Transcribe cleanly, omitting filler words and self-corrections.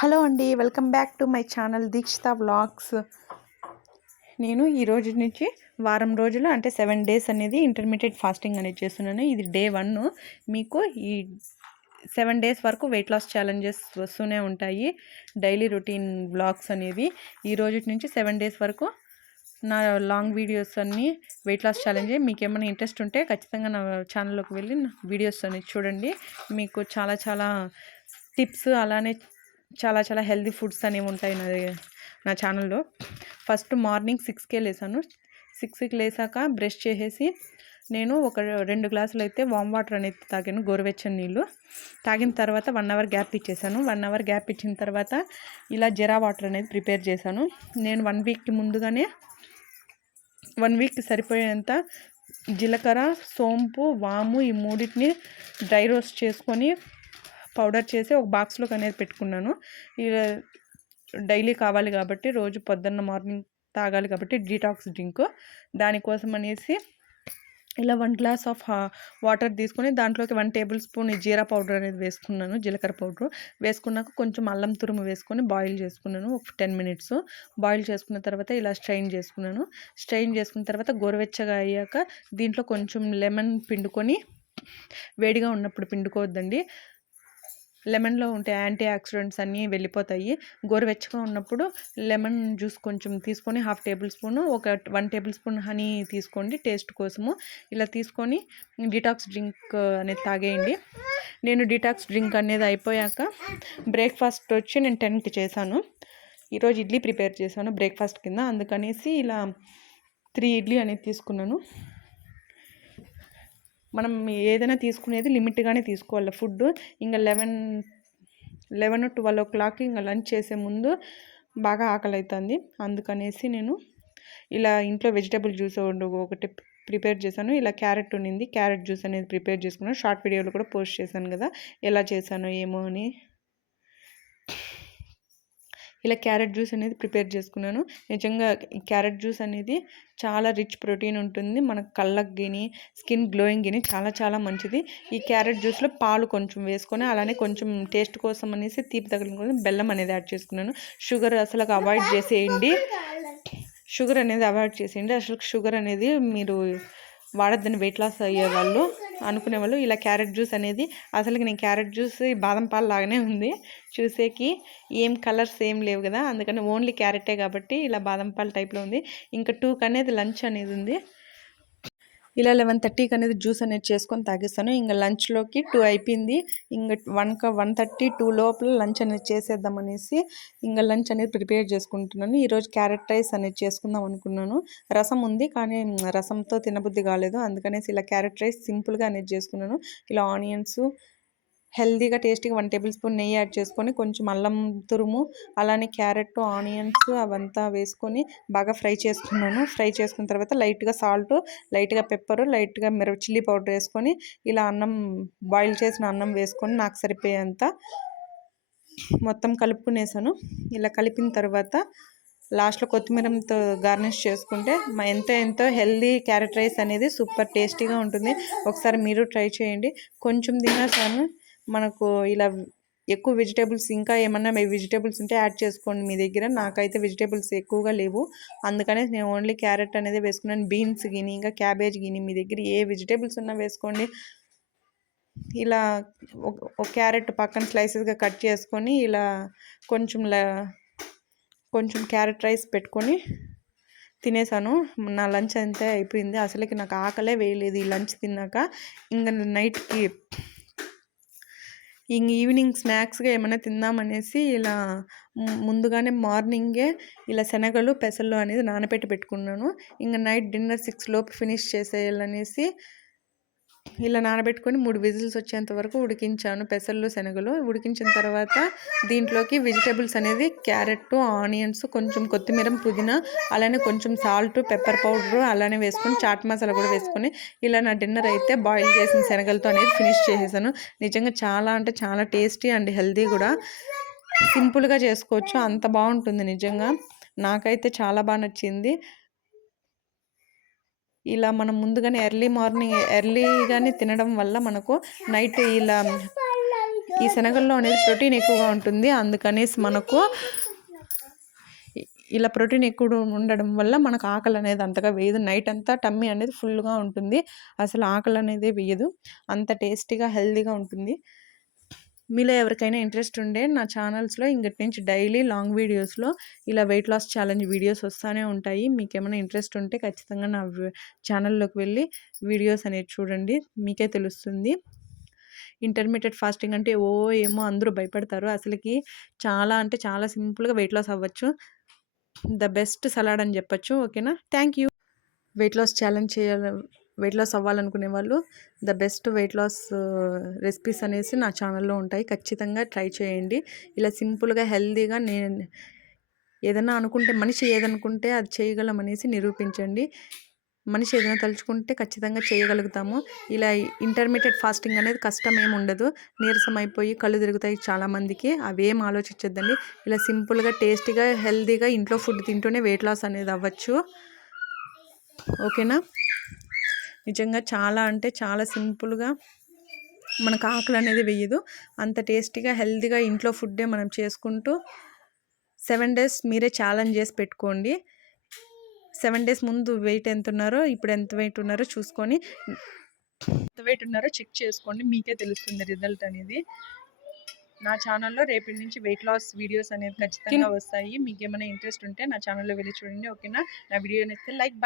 Hello అండి. Welcome back to my channel Dikshita vlogs. నేను ఈ రోజు నుంచి వారం రోజులు అంటే 7 డేస్ అనేది ఇంటర్మీడియట్ ఫాస్టింగ్ అనేది చేస్తున్నాను. ఇది డే 1. మీకు ఈ 7 డేస్ వరకు వెయిట్ లాస్ ఛాలెంజెస్ వస్తూనే ఉంటాయి. డైలీ రొటీన్ వ్లాగ్స్ అనేవి. ఈ రోజు నుంచి 7 డేస్ వరకు నా లాంగ్ వీడియోస్ అన్నీ వెయిట్ లాస్ ఛాలెంజ్. మీకు ఏమైనా ఇంట్రెస్ట్ ఉంటే ఖచ్చితంగా నా ఛానల్లోకి వెళ్ళి వీడియోస్ అనేది చూడండి. మీకు చాలా చాలా టిప్స్ అలానే చాలా చాలా హెల్తీ ఫుడ్స్ అనేవి ఉంటాయి నా ఛానల్లో. ఫస్ట్ మార్నింగ్ 6కే లేసాను. 6కి లేసాక బ్రష్ చేసేసి నేను ఒక 2 గ్లాసులు అయితే వామ్ వాటర్ అనేది తాగాను, గోరువెచ్చని నీళ్ళు. తాగిన తర్వాత 1 అవర్ గ్యాప్ ఇచ్చేసాను. 1 అవర్ గ్యాప్ ఇచ్చిన తర్వాత ఇలా జీరా వాటర్ అనేది ప్రిపేర్ చేశాను. నేను 1 వీక్కి ముందుగానే 1 వీక్కి సరిపోయేంత జీలకర్ర, సోంపు, వాము ఈ మూడింటిని డ్రై రోస్ట్ చేసుకొని పౌడర్ చేసి ఒక బాక్స్లోకి అనేది పెట్టుకున్నాను. ఇలా డైలీ కావాలి కాబట్టి, రోజు పొద్దున్న మార్నింగ్ తాగాలి కాబట్టి డీటాక్స్ డ్రింక్. దానికోసం అనేసి ఇలా 1 గ్లాస్ ఆఫ్ వాటర్ తీసుకొని దాంట్లోకి 1 టేబుల్ స్పూన్ జీరా పౌడర్ అనేది వేసుకున్నాను, జీలకర్ర పౌడరు వేసుకున్నాక కొంచెం అల్లం తురుము వేసుకొని బాయిల్ చేసుకున్నాను. ఒక 10 మినిట్స్ బాయిల్ చేసుకున్న తర్వాత ఇలా స్ట్రెయిన్ చేసుకున్నాను. స్ట్రెయిన్ చేసుకున్న తర్వాత గోరువెచ్చగా అయ్యాక దీంట్లో కొంచెం లెమన్ పిండుకొని, వేడిగా ఉన్నప్పుడు పిండుకోవద్దండి, లెమన్లో ఉంటే యాంటీ ఆక్సిడెంట్స్ అన్నీ వెళ్ళిపోతాయి. గోరువెచ్చగా ఉన్నప్పుడు లెమన్ జ్యూస్ కొంచెం తీసుకొని 1/2 టేబుల్ స్పూను, ఒక 1 టేబుల్ స్పూన్ హనీ తీసుకోండి టేస్ట్ కోసము. ఇలా తీసుకొని డీటాక్స్ డ్రింక్ అనేది తాగేయండి. నేను డీటాక్స్ డ్రింక్ అనేది అయిపోయాక బ్రేక్ఫాస్ట్ వచ్చి నేను 10కి చేశాను. ఈరోజు ఇడ్లీ ప్రిపేర్ చేశాను బ్రేక్ఫాస్ట్ కింద. అందుకనేసి ఇలా 3 ఇడ్లీ అనేది తీసుకున్నాను. మనం ఏదైనా తీసుకునేది లిమిట్గానే తీసుకోవాలి ఫుడ్. ఇంకా 11-12 ఓ క్లాక్కి ఇంకా లంచ్ చేసే ముందు బాగా ఆకలి అవుతుంది. అందుకనేసి నేను ఇలా ఇంట్లో వెజిటేబుల్ జ్యూస్ ఒకటి ప్రిపేర్ చేశాను. ఇలా క్యారెట్ ఉన్నింది, క్యారెట్ జ్యూస్ అనేది ప్రిపేర్ చేసుకున్నాను. షార్ట్ వీడియోలో కూడా పోస్ట్ చేశాను కదా ఎలా చేశానో ఏమో అని. ఇలా క్యారెట్ జ్యూస్ అనేది ప్రిపేర్ చేసుకున్నాను. నిజంగా ఈ క్యారెట్ జ్యూస్ అనేది చాలా రిచ్ ప్రోటీన్ ఉంటుంది. మన కళ్ళకి గిని, స్కిన్ గ్లోయింగ్ గిని చాలా చాలా మంచిది. ఈ క్యారెట్ జ్యూస్లో పాలు కొంచెం వేసుకొని, అలానే కొంచెం టేస్ట్ కోసం అనేసి తీపి తగిలిన కోసం బెల్లం అనేది యాడ్ చేసుకున్నాను. షుగర్ అసలు అవాయిడ్ చేసేయండి. అసలు షుగర్ అనేది మీరు వాడద్దని వెయిట్ లాస్ అయ్యేవాళ్ళు అనుకునేవాళ్ళు. ఇలా క్యారెట్ జ్యూస్ అనేది అసలుకి నేను క్యారెట్ జ్యూస్ బాదం పాలు లాగానే ఉంది చూసేకి, ఏం కలర్స్ ఏం లేవు కదా, అందుకని ఓన్లీ క్యారెటే కాబట్టి ఇలా బాదం పాలు టైప్లో ఉంది. ఇంకా 2కి అనేది లంచ్ అనేది ఉంది. ఇలా 11:30కి అనేది జ్యూస్ అనేది చేసుకొని తాగేస్తాను. ఇంకా లంచ్లోకి 2 అయిపోయింది. ఇంకా 1:30-2 లోపల లంచ్ అనేది చేసేద్దాం అనేసి ఇంకా లంచ్ అనేది ప్రిపేర్ చేసుకుంటున్నాను. ఈరోజు క్యారెట్ రైస్ అనేది చేసుకుందాం అనుకున్నాను. రసం ఉంది కానీ రసంతో తినబుద్ధి కాలేదు. అందుకనేసి ఇలా క్యారెట్ రైస్ సింపుల్గా అనేది చేసుకున్నాను. ఇలా ఆనియన్స్ హెల్దీగా టేస్టీగా 1 టేబుల్ స్పూన్ నెయ్యి యాడ్ చేసుకొని, కొంచెం అల్లం తురుము, అలానే క్యారెట్, ఆనియన్స్ అవంతా వేసుకొని బాగా ఫ్రై చేసుకున్నాను. ఫ్రై చేసుకున్న తర్వాత లైట్గా సాల్ట్, లైట్గా పెప్పరు, లైట్గా చిల్లీ పౌడర్ వేసుకొని ఇలా బాయిల్ చేసిన అన్నం వేసుకొని నాకు సరిపోయేంత మొత్తం కలుపుకునేసాను. ఇలా కలిపిన తర్వాత లాస్ట్లో కొత్తిమీరతో గార్నిష్ చేసుకుంటే ఎంతో హెల్దీ క్యారెట్ రైస్ అనేది సూపర్ టేస్టీగా ఉంటుంది. ఒకసారి మీరు ట్రై చేయండి. కొంచెం తినేసాను. మనకు ఇలా ఎక్కువ వెజిటేబుల్స్ ఇంకా ఏమన్నా వెజిటేబుల్స్ ఉంటే యాడ్ చేసుకోండి మీ దగ్గర. నాకైతే వెజిటేబుల్స్ ఎక్కువగా లేవు, అందుకనే నేను ఓన్లీ క్యారెట్ అనేది వేసుకున్నాను. బీన్స్ గిని, ఇంకా క్యాబేజ్ గిని, మీ దగ్గర ఏ వెజిటేబుల్స్ ఉన్నా వేసుకోండి. ఇలా ఒక క్యారెట్ పక్కన స్లైసెస్గా కట్ చేసుకొని ఇలా కొంచెం క్యారెట్ రైస్ పెట్టుకొని తినేసాను. నా లంచ్ అంతే అయిపోయింది. అసలుకి నాకు ఆకలే వేయలేదు ఈ లంచ్ తిన్నాక. ఇంకా నైట్కి ఈవినింగ్ స్నాక్స్గా ఏమైనా తిందామనేసి ఇలా ముందుగానే మార్నింగే ఇలా శనగలు, పెసలు అనేది నానబెట్టి పెట్టుకున్నాను. ఇంకా నైట్ డిన్నర్ 6 లోపు ఫినిష్ చేసేయాలనేసి ఇలా నానబెట్టుకొని 3 విజిల్స్ వచ్చేంత వరకు ఉడికించాను. పెసలు, శనగలు ఉడికించిన తర్వాత దీంట్లోకి వెజిటేబుల్స్ అనేది క్యారెట్, ఆనియన్స్, కొంచెం కొత్తిమీర, పుదీనా, అలానే కొంచెం సాల్ట్, పెప్పర్ పౌడరు అలానే వేసుకొని చాట్ మసాలా కూడా వేసుకొని ఇలా నా డిన్నర్ అయితే బాయిల్ చేసిన శనగలతో అనేది ఫినిష్ చేసేసాను. నిజంగా చాలా అంటే చాలా టేస్టీ అండ్ హెల్తీ కూడా. సింపుల్గా చేసుకోవచ్చు, అంత బాగుంటుంది నిజంగా. నాకైతే చాలా బాగా నచ్చింది. ఇలా మనం ముందుగానే ఎర్లీగానే తినడం వల్ల మనకు నైట్ ఇలా ఈ శనగల్లో అనేది ప్రోటీన్ ఎక్కువగా ఉంటుంది, అందుకనేసి మనకు ఇలా ప్రోటీన్ ఎక్కువ ఉండడం వల్ల మనకు ఆకలి అనేది అంతగా వేయదు. నైట్ అంతా టమ్మీ అనేది ఫుల్గా ఉంటుంది, అసలు ఆకలి అనేది వేయదు, అంత టేస్టీగా హెల్తీగా ఉంటుంది. మీలో ఎవరికైనా ఇంట్రెస్ట్ ఉండే నా ఛానల్స్లో ఇంకటి నుంచి డైలీ లాంగ్ వీడియోస్లో ఇలా వెయిట్ లాస్ ఛాలెంజ్ వీడియోస్ వస్తూనే ఉంటాయి. మీకు ఏమైనా ఇంట్రెస్ట్ ఉంటే ఖచ్చితంగా నా ఛానల్లోకి వెళ్ళి వీడియోస్ అనేది చూడండి, మీకే తెలుస్తుంది. ఇంటర్మీడియట్ ఫాస్టింగ్ అంటే ఏమో అందరూ భయపడతారు, అసలుకి చాలా అంటే చాలా సింపుల్గా వెయిట్ లాస్ అవ్వచ్చు. ద బెస్ట్ సలాడ్ అని చెప్పచ్చు. ఓకేనా, thank you. Weight loss challenge weight loss అవ్వాలనుకునే వాళ్ళు the best weight loss recipes అనేసి నా ఛానల్లో ఉంటాయి, ఖచ్చితంగా ట్రై చేయండి. ఇలా సింపుల్గా హెల్తీగా నేను ఏదైనా అనుకుంటే, మనిషి ఏదనుకుంటే అది చేయగలమనేసి నిరూపించండి. మనిషి ఏదైనా తలుచుకుంటే ఖచ్చితంగా చేయగలుగుతాము. ఇలా ఇంటర్మీడియట్ ఫాస్టింగ్ అనేది కష్టం ఏమి ఉండదు. నీరసం అయిపోయి కళ్ళు తిరుగుతాయి చాలామందికి, అవేం ఆలోచించొద్దండి. ఇలా సింపుల్గా టేస్టీగా హెల్తీగా ఇంట్లో ఫుడ్ తింటూనే వెయిట్ లాస్ అనేది అవ్వచ్చు. ఓకేనా, నిజంగా చాలా అంటే చాలా సింపుల్గా మనకు ఆకలి అనేది వేయదు, అంత టేస్టీగా హెల్తీగా ఇంట్లో ఫుడ్డే మనం చేసుకుంటూ 7 days మీరే ఛాలెంజ్ చేసి పెట్టుకోండి. 7 days ముందు వెయిట్ ఎంత ఉన్నారో ఇప్పుడు ఎంత వెయిట్ ఉన్నారో చూసుకొని ఎంత వెయిట్ ఉన్నారో చెక్ చేసుకోండి, మీకే తెలుస్తుంది రిజల్ట్ అనేది. నా ఛానల్లో రేపటి నుంచి వెయిట్ లాస్ వీడియోస్ అనేది ఖచ్చితంగా వస్తాయి. మీకు ఏమైనా ఇంట్రెస్ట్ ఉంటే నా ఛానల్లో వెళ్ళి చూడండి. ఓకేనా, నా వీడియో నచ్చితే లైక్